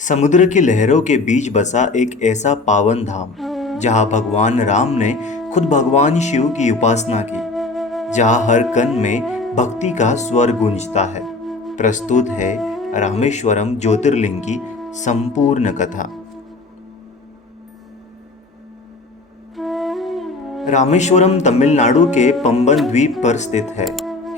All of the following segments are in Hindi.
समुद्र की लहरों के बीच बसा एक ऐसा पावन धाम जहां भगवान राम ने खुद भगवान शिव की उपासना की, जहां हर कण में भक्ति का स्वर गूंजता है। प्रस्तुत है रामेश्वरम ज्योतिर्लिंग की संपूर्ण कथा। रामेश्वरम तमिलनाडु के पंबन द्वीप पर स्थित है।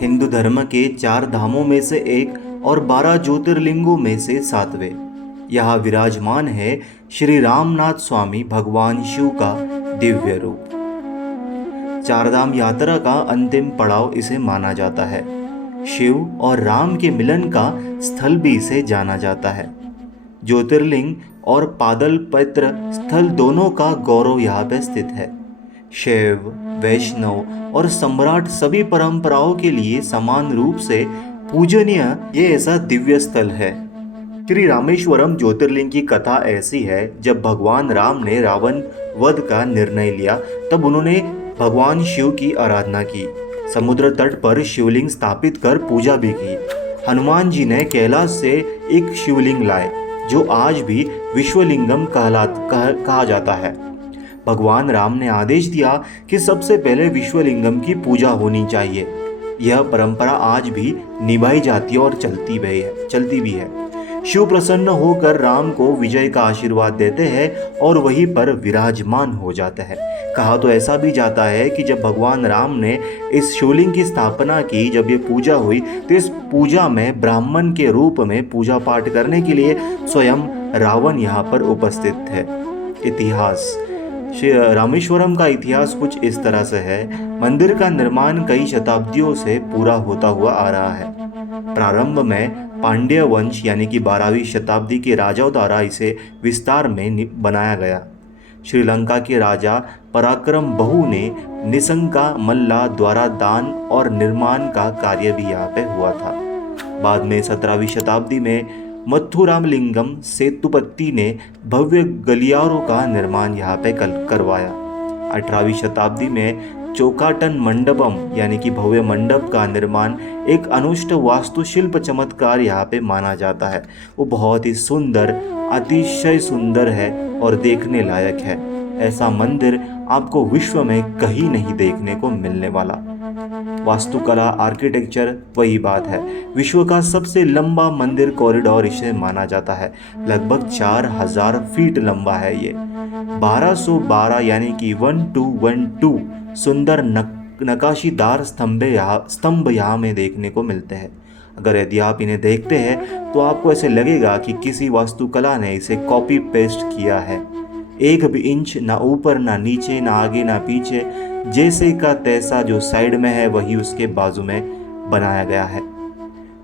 हिंदू धर्म के 4 धामों में से एक और 12 ज्योतिर्लिंगों में से 7वें। यहाँ विराजमान है श्री रामनाथ स्वामी भगवान शिव का दिव्य रूप। चारधाम यात्रा का अंतिम पड़ाव इसे माना जाता है। शिव और राम के मिलन का स्थल भी इसे जाना जाता है। ज्योतिर्लिंग और पादल पवित्र स्थल दोनों का गौरव यहाँ पे स्थित है। शैव, वैष्णव और सम्राट सभी परंपराओं के लिए समान रूप से पूजनीय ये ऐसा दिव्य स्थल है। श्री रामेश्वरम ज्योतिर्लिंग की कथा ऐसी है, जब भगवान राम ने रावण वध का निर्णय लिया तब उन्होंने भगवान शिव की आराधना की। समुद्र तट पर शिवलिंग स्थापित कर पूजा भी की। हनुमान जी ने कैलाश से एक शिवलिंग लाए जो आज भी विश्वलिंगम कहा जाता है। भगवान राम ने आदेश दिया कि सबसे पहले विश्वलिंगम की पूजा होनी चाहिए। यह परंपरा आज भी निभाई जाती है और चलती भी है। शिव प्रसन्न होकर राम को विजय का आशीर्वाद देते हैं और वहीं पर विराजमान हो जाते हैं। कहा तो ऐसा भी जाता है कि जब भगवान राम ने इस शिवलिंग की स्थापना की, जब ये पूजा हुई, तो इस पूजा में ब्राह्मण के रूप में पूजा पाठ करने के लिए स्वयं रावण यहाँ पर उपस्थित थे। इतिहास। श्री रामेश्वरम का इतिहास कुछ इस तरह से है। मंदिर का निर्माण कई शताब्दियों से पूरा होता हुआ आ रहा है। प्रारंभ में पांड्य वंश यानी कि 12वीं शताब्दी के राजाओं द्वारा इसे विस्तार में बनाया गया। श्रीलंका के राजा पराक्रम बहु ने निसंका मल्ला द्वारा दान और निर्माण का कार्य भी यहाँ पे हुआ था। बाद में 17वीं शताब्दी में मथुरामलिंगम सेतुपति ने भव्य गलियारों का निर्माण यहाँ पे करवाया। 18वीं शताब्दी में चौकाटन मंडपम यानी कि भव्य मंडप का निर्माण एक अनुष्ट वास्तुशिल्प चमत्कार यहाँ पे माना जाता है। वो बहुत ही सुंदर, अतिशय सुंदर है और देखने लायक है। ऐसा मंदिर आपको विश्व में कहीं नहीं देखने को मिलने वाला। वास्तुकला, आर्किटेक्चर वही बात है। विश्व का सबसे लंबा मंदिर कॉरिडोर इसे माना जाता है। लगभग 4000 फीट लंबा है ये। 1212 यानी कि 1212 सुंदर नकाशीदार स्तंभ यहाँ में देखने को मिलते हैं। अगर यदि आप इन्हें देखते हैं तो आपको ऐसे लगेगा कि किसी वास्तुकला ने इसे कॉपी पेस्ट किया है। एक भी इंच ना ऊपर ना नीचे, ना आगे ना पीछे, जैसे का तैसा जो साइड में है वही उसके बाजू में बनाया गया है।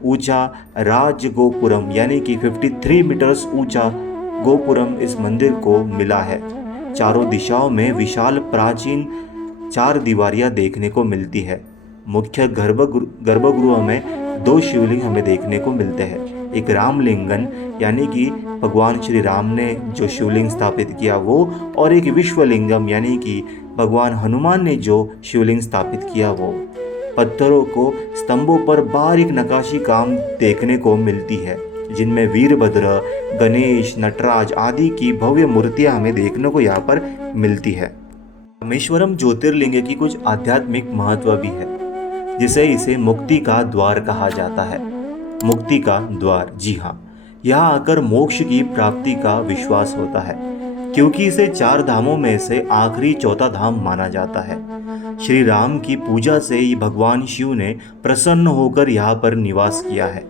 ऊंचा राज गोपुरम यानी कि 53 मीटर्स ऊंचा गोपुरम इस मंदिर को मिला है। चारों दिशाओं में विशाल प्राचीन 4 दीवारियां देखने को मिलती है। मुख्य गर्भगृह में 2 शिवलिंग हमें देखने को मिलते हैं। एक रामलिंगन यानी कि भगवान श्री राम ने जो शिवलिंग स्थापित किया वो, और एक विश्वलिंगम यानी कि भगवान हनुमान ने जो शिवलिंग स्थापित किया वो। पत्थरों को स्तंभों पर बारीक नक्काशी काम देखने को मिलती है, जिनमें वीरभद्र, गणेश, नटराज आदि की भव्य मूर्तियां हमें देखने को यहाँ पर मिलती है। रामेश्वरम ज्योतिर्लिंग की कुछ आध्यात्मिक महत्व भी है, जिसे इसे मुक्ति का द्वार कहा जाता है। मुक्ति का द्वार, जी हाँ, यहाँ आकर मोक्ष की प्राप्ति का विश्वास होता है, क्योंकि इसे 4 धामों में से आखिरी चौथा धाम माना जाता है। श्री राम की पूजा से ही भगवान शिव ने प्रसन्न होकर यहाँ पर निवास किया है।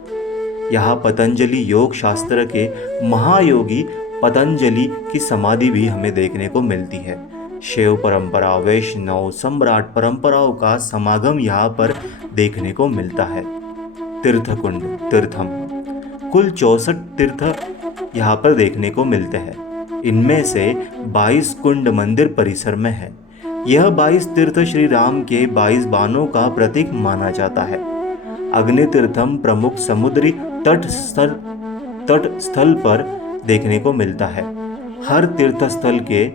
यहाँ पतंजलि योग शास्त्र के महायोगी पतंजलि की समाधि भी हमें देखने को मिलती है। शैव परंपरा, वैष्णव, सम्राट परंपराओं का समागम यहाँ पर देखने को मिलता है। तीर्थकुंड, तीर्थम, कुल 64 तीर्थ यहाँ पर देखने को मिलते हैं। इनमें से 22 कुंड मंदिर परिसर में है। यह 22 तीर्थ श्री राम के 22 बाणों का प्रतीक माना जाता है। अग्नि तीर्थम प्रमुख समुद्री तट स्थल पर देखने को मिलता है। हर तीर्थ स्थल के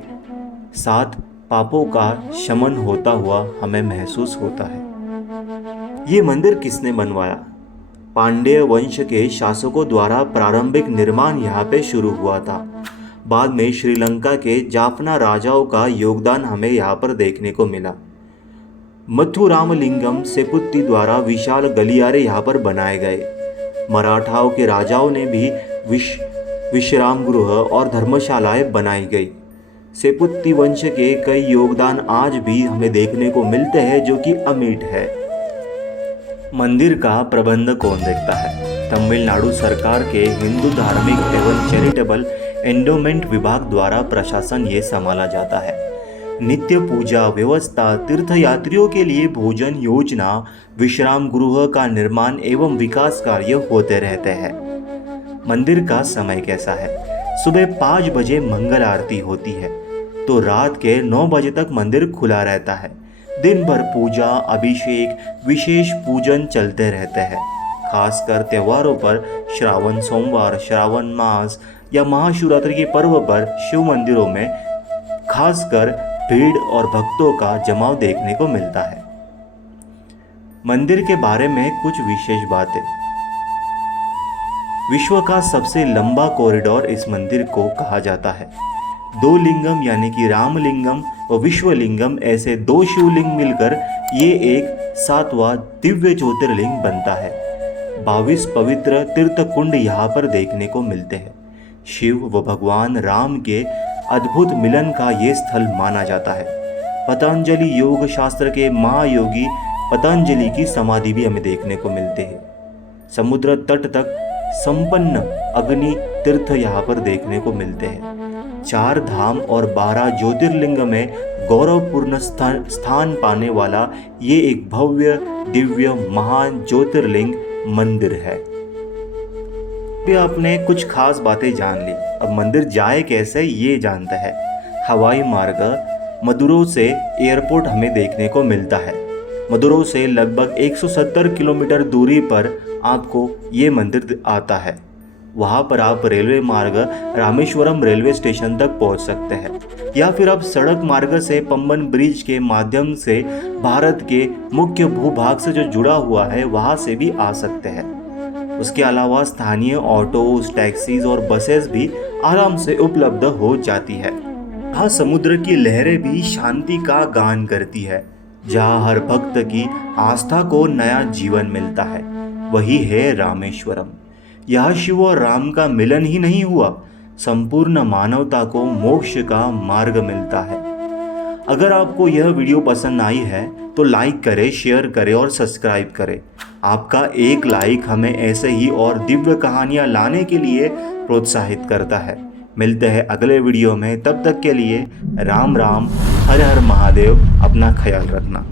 साथ पापों का शमन होता हुआ हमें महसूस होता है। ये मंदिर किसने बनवाया? पांड्य वंश के शासकों द्वारा प्रारंभिक निर्माण यहाँ पे शुरू हुआ था। बाद में श्रीलंका के जाफना राजाओं का योगदान हमें यहाँ पर देखने को मिला। मथुरामलिंगम सेपुत्ती द्वारा विशाल गलियारे यहाँ पर बनाए गए। मराठाओं के राजाओं ने भी विश्राम गृह और धर्मशालाएं बनाई गई। सेपुत्ती वंश के कई योगदान आज भी हमें देखने को मिलते हैं जो कि अमिट है। मंदिर का प्रबंध कौन देखता है? तमिलनाडु सरकार के हिंदू धार्मिक एवं चैरिटेबल एंडोमेंट विभाग द्वारा प्रशासन ये संभाला जाता है। नित्य पूजा व्यवस्था, तीर्थयात्रियों के लिए भोजन योजना, विश्राम गृह का निर्माण एवं विकास कार्य होते रहते हैं। मंदिर का समय कैसा है? सुबह 5 बजे मंगल आरती होती है तो रात के 9 बजे तक मंदिर खुला रहता है। दिन भर पूजा, अभिषेक, विशेष पूजन चलते रहते हैं। खासकर त्योहारों पर, श्रावण सोमवार, श्रावण मास या महाशिवरात्रि के पर्व पर शिव मंदिरों में खासकर भीड़ और भक्तों का जमाव देखने को मिलता है। मंदिर के बारे में कुछ विशेष बातें। विश्व का सबसे लंबा कॉरिडोर इस मंदिर को कहा जाता है। 2 लिंगम यानी कि रामलिंगम व विश्वलिंगम, ऐसे 2 शिवलिंग मिलकर ये एक 7वां दिव्य ज्योतिर्लिंग बनता है। 22 पवित्र तीर्थ कुंड यहाँ पर देखने को मिलते हैं। शिव व भगवान राम के अद्भुत मिलन का ये स्थल माना जाता है। पतंजलि योग शास्त्र के महायोगी पतंजलि की समाधि भी हमें देखने को मिलते हैं। समुद्र तट तक संपन्न अग्नि तीर्थ यहाँ पर देखने को मिलते हैं। 4 धाम और 12 ज्योतिर्लिंग में गौरवपूर्ण स्थान पाने वाला ये एक भव्य दिव्य महान ज्योतिर्लिंग मंदिर है। भी आपने कुछ खास बातें जान ली। अब मंदिर जाए कैसे ये जानते हैं। हवाई मार्ग मदुरै से एयरपोर्ट हमें देखने को मिलता है। मदुरै से लगभग 170 किलोमीटर दूरी पर आपको ये मंदिर आता है। वहाँ पर आप रेलवे मार्ग रामेश्वरम रेलवे स्टेशन तक पहुँच सकते हैं या फिर आप सड़क मार्ग से पंबन ब्रिज के माध्यम से भारत के मुख्य भूभाग से जो जुड़ा हुआ है वहाँ से भी आ सकते हैं। उसके अलावा स्थानीय ऑटोज, टैक्सीज और बसेस भी आराम से उपलब्ध हो जाती है। यहाँ समुद्र की लहरें भी शांति का गान करती है। जहाँ हर भक्त की आस्था को नया जीवन मिलता है वही है रामेश्वरम। यह शिव और राम का मिलन ही नहीं हुआ, संपूर्ण मानवता को मोक्ष का मार्ग मिलता है। अगर आपको यह वीडियो पसंद आई है तो लाइक करें, शेयर करें और सब्सक्राइब करें। आपका एक लाइक हमें ऐसे ही और दिव्य कहानियां लाने के लिए प्रोत्साहित करता है। मिलते हैं अगले वीडियो में, तब तक के लिए राम राम, हर हर महादेव। अपना ख्याल रखना।